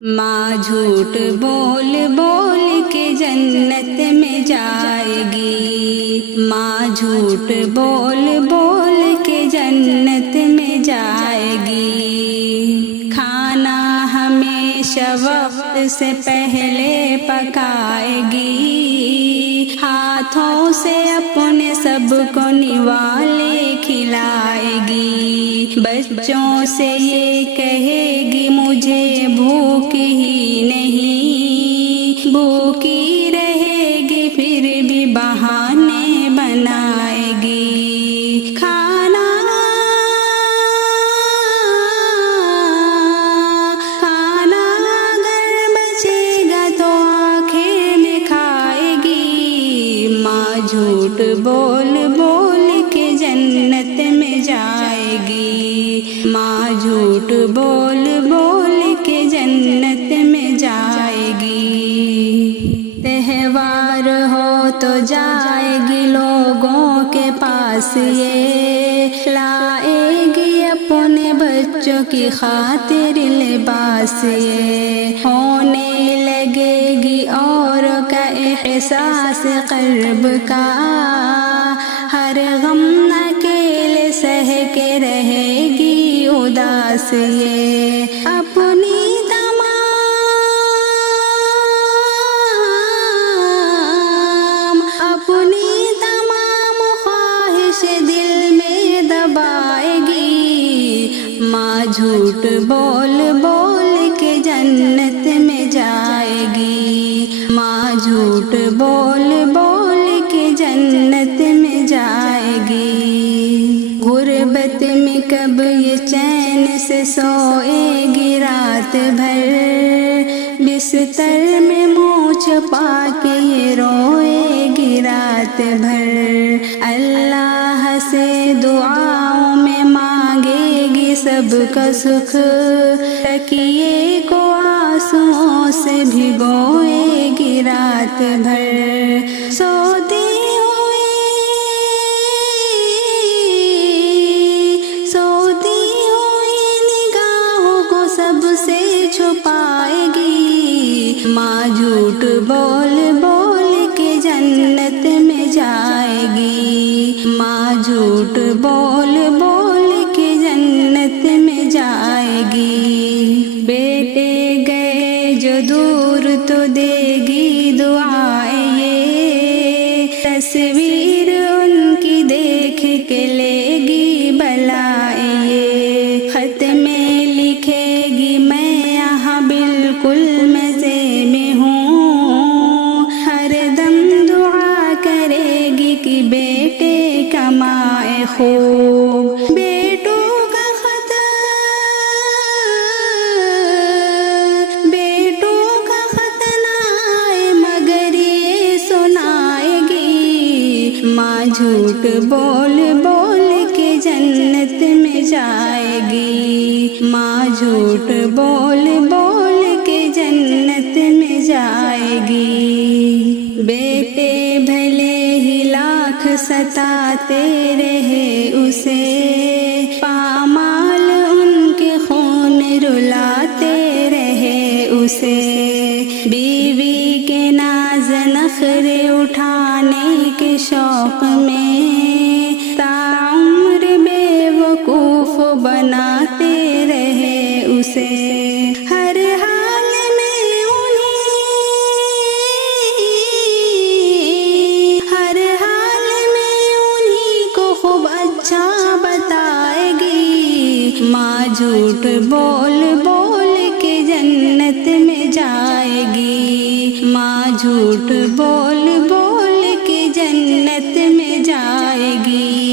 ماں جھوٹ بول بول کے جنت میں جائے گی، ماں جھوٹ بول بول کے جنت میں جائے گی۔ کھانا ہمیشہ وقت سے پہلے پکائے گی، ہاتھوں سے اپنے سب کو نوالے کھلائے گی۔ بچوں سے یہ کہے گی مجھے بھوک ہی نہیں، بھوکی رہے گی پھر بھی بہانے بنائے گی۔ کھانا اگر بچے گا تو آخر میں کھائے گی، ماں جھوٹ بول بول کے جنت میں جائے گی، ماں جھوٹ بول بول کے جنت میں جائے گی۔ تہوار ہو تو جائے گی لوگوں کے پاس، یہ لائے گی اپنے بچوں کی خاطر لباس، یہ ہونے لگے گی اوروں کا احساس قرب کا، ہر غم اکیلے سہ کے رہے گی اداس، یہ اپنی تمام خواہش دل میں دبائے گی، ماں جھوٹ بول بول کے جنت میں جائے گی، ماں جھوٹ بول بول کے جنت میں جائے گی۔ غربت میں کب یہ چین سے سوئے گی رات بھر، بستر میں منہ چھپا کے یہ روئے گی رات بھر، اللہ سے دعاؤں میں مانگے گی سب کا سکھ، تکیے کو آنسوؤں سے بھگوئے گی رات بھر، سوتی ہوئی نگاہوں کو سب سے چھپائے گی، ماں جھوٹ بول بول کے جنت میں جائے گی، ماں جھوٹ بول بول کے جنت میں جائے گی۔ بیٹے گئے جو دور تو دے گی دعائیں، یہ تصویر ان کی دیکھ کے لے گی بلائیں، یہ خط میں لکھے گی میں یہاں بالکل مزے میں ہوں، ہر دم دعا کرے گی کہ بیٹے کمائے خوب، بیٹوں کا خط نہ آئے مگر یہ سنائے گی، ماں جھوٹ بول بول کے جنت میں جائے گی، ماں جھوٹ بول بول کے جنت میں جائے گی۔ بیٹے بھلے ہی لاکھ ستاتے رہے اسے، پامال ان کے خون رلاتے رہے اسے، بیوی کے ناز نخرے اٹھانے کے شوق میں تاعمر بے وقوف بناتے رہے اسے، ہر حال میں انہی کو خوب اچھا بتائے گی، ماں جھوٹ بول بول کے جنت میں جائے گی، ماں جھوٹ بول بول کے جنت میں جائے گی۔